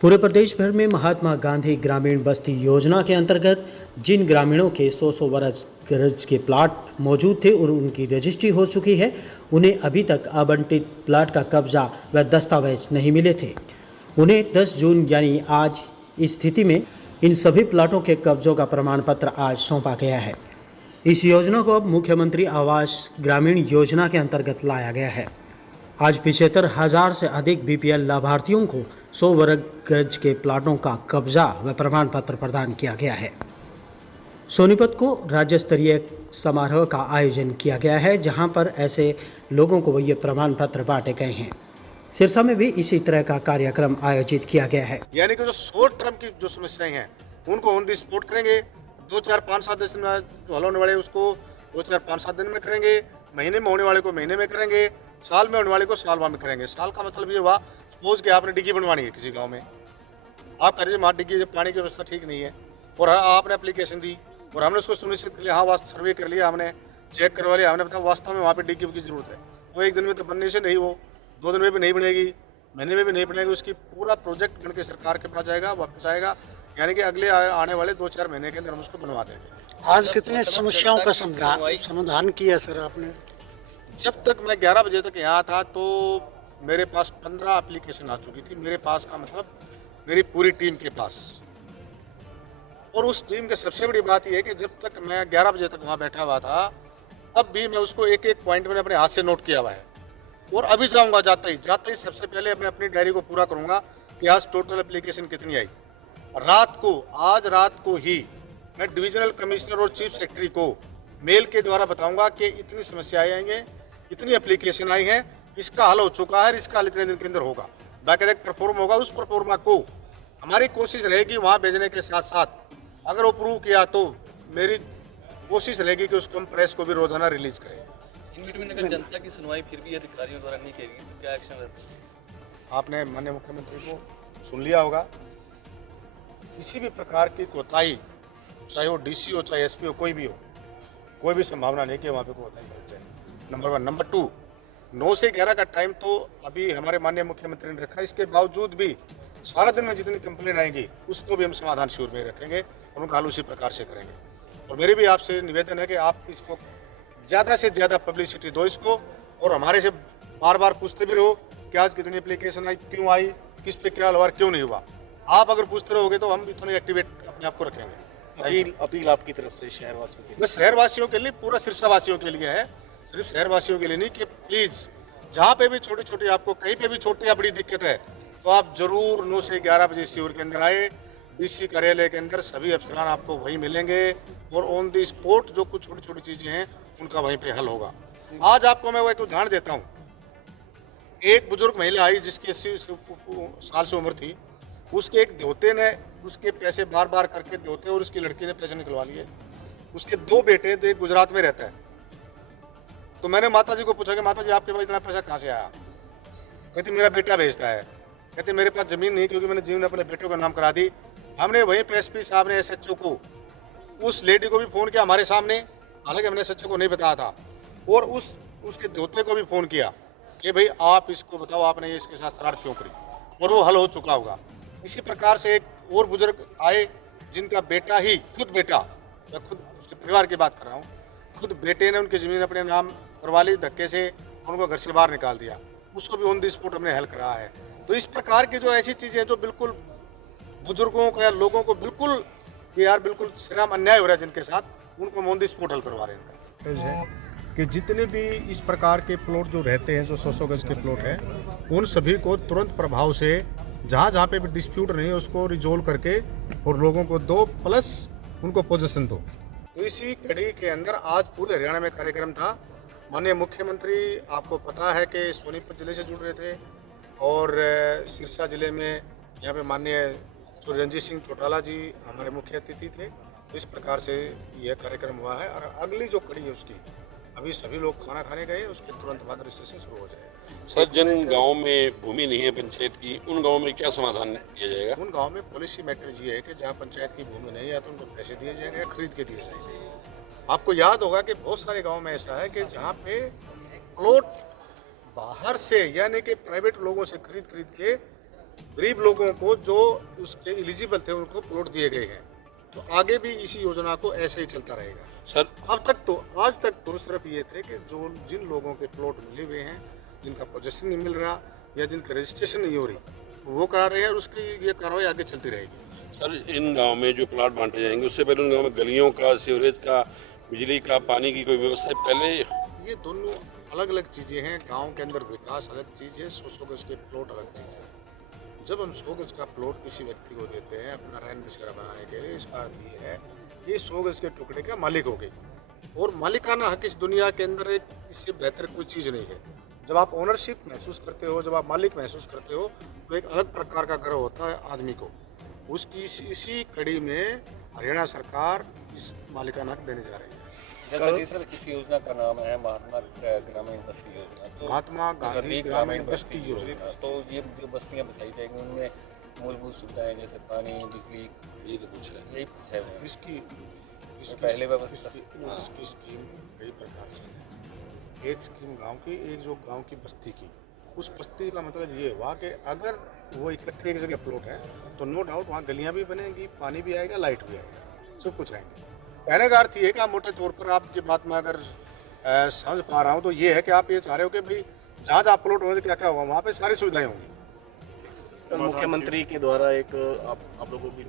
पूरे प्रदेश भर में महात्मा गांधी ग्रामीण बस्ती योजना के अंतर्गत जिन ग्रामीणों के 100 वर्ग गज के प्लाट मौजूद थे और उनकी रजिस्ट्री हो चुकी है, उन्हें अभी तक आवंटित प्लाट का कब्जा व दस्तावेज नहीं मिले थे। उन्हें 10 जून यानी आज इस स्थिति में इन सभी प्लाटों के कब्जों का प्रमाण पत्र आज सौंपा गया है। इस योजना को अब मुख्यमंत्री आवास ग्रामीण योजना के अंतर्गत लाया गया है। आज 75,000 से अधिक बीपीएल लाभार्थियों को 100 वर्ग गज के प्लाटों का कब्जा व प्रमाण पत्र प्रदान किया गया है। सोनीपत को राज्य स्तरीय समारोह का आयोजन किया गया है, जहां पर ऐसे लोगों को ये प्रमाण पत्र बांटे गए हैं। सिरसा में भी इसी तरह का कार्यक्रम आयोजित किया गया है। यानी कि जो शॉर्ट टर्म की जो समस्याएं हैं उनको ऑन दी स्पॉट करेंगे। 2, 4, 5, 7 दिन में जो हल होने वाले उसको 2, 4, 5, 7 दिन में करेंगे। महीने में होने वाले को महीने में करेंगे। साल में होने वाले को साल में करेंगे। साल का मतलब ये हुआ, सपोज कि आपने डिग्गी बनवानी है किसी गांव में, आप कह रहे वहाँ डिग्गी पानी की व्यवस्था ठीक नहीं है और आपने एप्लीकेशन दी और हमने उसको सुनिश्चित कर लिया, हाँ वास्तव सर्वे कर लिया, हमने चेक करवा लिया, हमने बताया वास्तव में वहाँ पे डिग्गी की जरूरत है। वो एक दिन में तो बनने से नहीं, वो 2 दिन में भी नहीं बनेगी, महीने में भी नहीं बनेगी। उसकी पूरा प्रोजेक्ट बन के सरकार के पास जाएगा, वापस आएगा, यानी कि अगले आने वाले 2-4 महीने के अंदर हम उसको बनवा देंगे। आज कितने समस्याओं का समाधान किया सर आपने? जब तक मैं 11 बजे तक यहाँ था तो मेरे पास 15 एप्लीकेशन आ चुकी थी। मेरे पास का मतलब मेरी पूरी टीम के पास। और उस टीम की सबसे बड़ी बात यह है कि जब तक मैं 11 बजे तक वहाँ बैठा हुआ था, तब भी मैं उसको एक एक पॉइंट मैंने अपने हाथ से नोट किया हुआ है। और अभी जाऊँगा जाते ही सबसे पहले मैं अपनी डायरी को पूरा करूँगा कि आज टोटल एप्लीकेशन कितनी आई। आज रात को ही मैं डिविजनल कमिश्नर और चीफ सेक्रेटरी को मेल के द्वारा बताऊंगा कि इतनी समस्याएं आई हैं, इतनी एप्लीकेशन आई हैं, इसका हल हो चुका है, इसका हल इतने दिन के अंदर होगा। बाकायदा एक परफॉर्म होगा, उस परफॉर्मा को हमारी कोशिश रहेगी वहाँ भेजने के साथ साथ अगर वो प्रूव किया तो मेरी कोशिश रहेगी कि उसको हम प्रेस को भी रोजाना रिलीज करें। अगर जनता की सुनवाई फिर भी अधिकारियों द्वारा नहीं की गई तो क्या एक्शन रहता है? आपने माननीय मुख्यमंत्री को सुन लिया होगा। किसी भी प्रकार की कोताही, चाहे वो डीसी हो चाहे एसपी हो, कोई भी हो, कोई भी संभावना नहीं कि वहाँ पे कोताही कर जाए। नंबर 1। नंबर 2, 9 से 11 का टाइम तो अभी हमारे माननीय मुख्यमंत्री ने रखा। इसके बावजूद भी सारा दिन में जितनी कंप्लेन आएंगी उसको भी हम समाधान शिविर में रखेंगे और उनका हल उसी प्रकार से करेंगे। और मेरी भी आपसे निवेदन है कि आप इसको ज़्यादा से ज़्यादा पब्लिसिटी दो इसको, और हमारे से बार बार पूछते भी रहो कि आज कितनी एप्लीकेशन आई, क्यों आई, किस पे क्या लवार क्यों नहीं हुआ। आप अगर पूछते रहोगे तो हम इतने एक्टिवेट अपने आप को रखेंगे। अपील आपकी तरफ से शहरवासियों के लिए? बस शहरवासियों के लिए, पूरा सिरसा वासियों के लिए है, सिर्फ शहरवासियों के लिए नहीं, कि प्लीज़ जहाँ पे भी छोटी छोटी आपको कहीं पे भी छोटी या बड़ी दिक्कत है तो आप जरूर 9 से 11 बजे शिविर के अंदर आए। डीसी कार्यालय के अंदर सभी अफसरान आपको वहीं मिलेंगे और ऑन दी स्पॉट जो कुछ छोटी छोटी चीज़ें हैं उनका वहीं पे हल होगा। आज आपको मैं वो एक उदाहरण देता हूँ। एक बुजुर्ग महिला आई जिसकी 80 साल से उम्र थी। उसके एक देवते ने उसके पैसे बार बार करके देवते और उसकी लड़की ने पैसे निकलवा लिए। उसके 2 बेटे, तो एक गुजरात में रहता है। तो मैंने माता जी को पूछा कि माता जी आपके पास इतना पैसा कहाँ से आया? कहती मेरा बेटा भेजता है। कहते मेरे पास ज़मीन नहीं, क्योंकि मैंने ज़मीन अपने बेटों का नाम करा दी। हमने वहीं पे एसपी साहब ने एसएचओ को, उस लेडी को भी फ़ोन किया हमारे सामने, हालांकि हमने एसएचओ को नहीं बताया था, और उसके देवते को भी फ़ोन किया कि भाई आप इसको बताओ आपने इसके साथ शरारत क्यों करी, और वो हल हो चुका होगा। इसी प्रकार से एक और बुजुर्ग आए जिनका बेटा ही, खुद बेटा, मैं खुद उसके परिवार की बात कर रहा हूँ, खुद बेटे ने उनकी ज़मीन अपने नाम करवा ली, धक्के से उनको घर से बाहर निकाल दिया। उसको भी ऑन दी स्पॉट हमने हल करा है। तो इस प्रकार की जो ऐसी चीज़ें जो बिल्कुल बुजुर्गों को या लोगों को बिल्कुल यार बिल्कुल श्रम अन्याय हो रहा है जिनके साथ, उनको ऑन दी स्पॉट हल करवा रहे हैं। कि जितने भी इस प्रकार के प्लॉट जो रहते हैं, जो 100 गज के प्लॉट हैं, उन सभी को तुरंत प्रभाव से जहाँ जहाँ पे भी डिस्प्यूट नहीं है उसको रिजोल्व करके और लोगों को दो, प्लस उनको पोजीशन दो। तो इसी कड़ी के अंदर आज पूरे हरियाणा में कार्यक्रम था। माननीय मुख्यमंत्री, आपको पता है कि सोनीपत जिले से जुड़ रहे थे और सिरसा जिले में यहाँ पे माननीय रणजीत सिंह चौटाला जी हमारे मुख्य अतिथि थे। तो इस प्रकार से यह कार्यक्रम हुआ है और अगली जो कड़ी है उसकी अभी सभी लोग खाना खाने गए, उसके तुरंत बाद रजिस्ट्रेशन शुरू हो जाएगा। सर, जिन गाँव में भूमि नहीं है पंचायत की, उन गाँव में क्या समाधान किया जाएगा? उन गाँव में पॉलिसी मैटर ये है कि जहाँ पंचायत की भूमि नहीं है तो उनको पैसे दिए जाएंगे या खरीद के दिए जाएंगे। आपको याद होगा कि बहुत सारे गाँव में ऐसा है कि जहाँ पे प्लॉट बाहर से यानी कि प्राइवेट लोगों से खरीद के गरीब लोगों को जो उसके एलिजिबल थे उनको प्लॉट दिए गए हैं। तो आगे भी इसी योजना को ऐसे ही चलता रहेगा। सर आज तक तो सिर्फ ये थे कि जो जिन लोगों के प्लॉट मिले हुए हैं, जिनका पोजेशन नहीं मिल रहा या जिनका रजिस्ट्रेशन नहीं हो रही, वो करा रहे हैं और उसकी ये कार्रवाई आगे चलती रहेगी। सर इन गांव में जो प्लाट बांटे जाएंगे उससे पहले उन गांव में गलियों का, सीवरेज का, बिजली का, पानी की कोई व्यवस्था है पहले? ये दोनों अलग अलग चीज़ें हैं। गांव के अंदर विकास अलग चीज़ है, 100 गज के प्लॉट अलग चीज़ है। जब हम 100 गज का प्लॉट किसी व्यक्ति को देते हैं अपना रहन बसेरा बनाने के लिए, इसका अर्थ ये है कि 100 गज के टुकड़े का मालिक हो गई। और मालिकाना हक इस दुनिया के अंदर एक इससे बेहतर कोई चीज़ नहीं है। जब आप ओनरशिप महसूस करते हो, जब आप मालिक महसूस करते हो, तो एक अलग प्रकार का गर्व होता है आदमी को। उसकी इसी कड़ी में हरियाणा सरकार इस मालिकाना हक देने जा रही है। जैसा कि सर इस योजना का नाम है महात्मा ग्रामीण बस्ती योजना। तो महात्मा गांधी ग्रामीण बस्ती योजना। तो ये जो बस्तियां बसाई जाएंगी उनमें मूलभूत सुविधाएं जैसे पानी, बिजली, ये तो कुछ है। यही कुछ है वो। इसकी पहले व्यवस्था इसकी स्कीम कई प्रकार से है। एक स्कीम गांव की, एक जो गांव की बस्ती की। उस बस्ती का मतलब ये हुआ कि अगर वो इकट्ठे एक जगह प्लॉट है तो नो डाउट वहाँ गलियाँ भी बनेंगी, पानी भी आएगा, लाइट भी आएगा, सब कुछ आएंगे। कहने का अर्थ ये है कि आप मोटे तौर पर आपकी बात में अगर समझ पा रहा हूँ तो ये है कि आप ये चाह रहे हो कि भाई जहाँ जहाँ प्लॉट होंगे क्या क्या होगा, वहाँ पे सारी सुविधाएं होंगी। मुख्यमंत्री के द्वारा एक आप लोगों की जो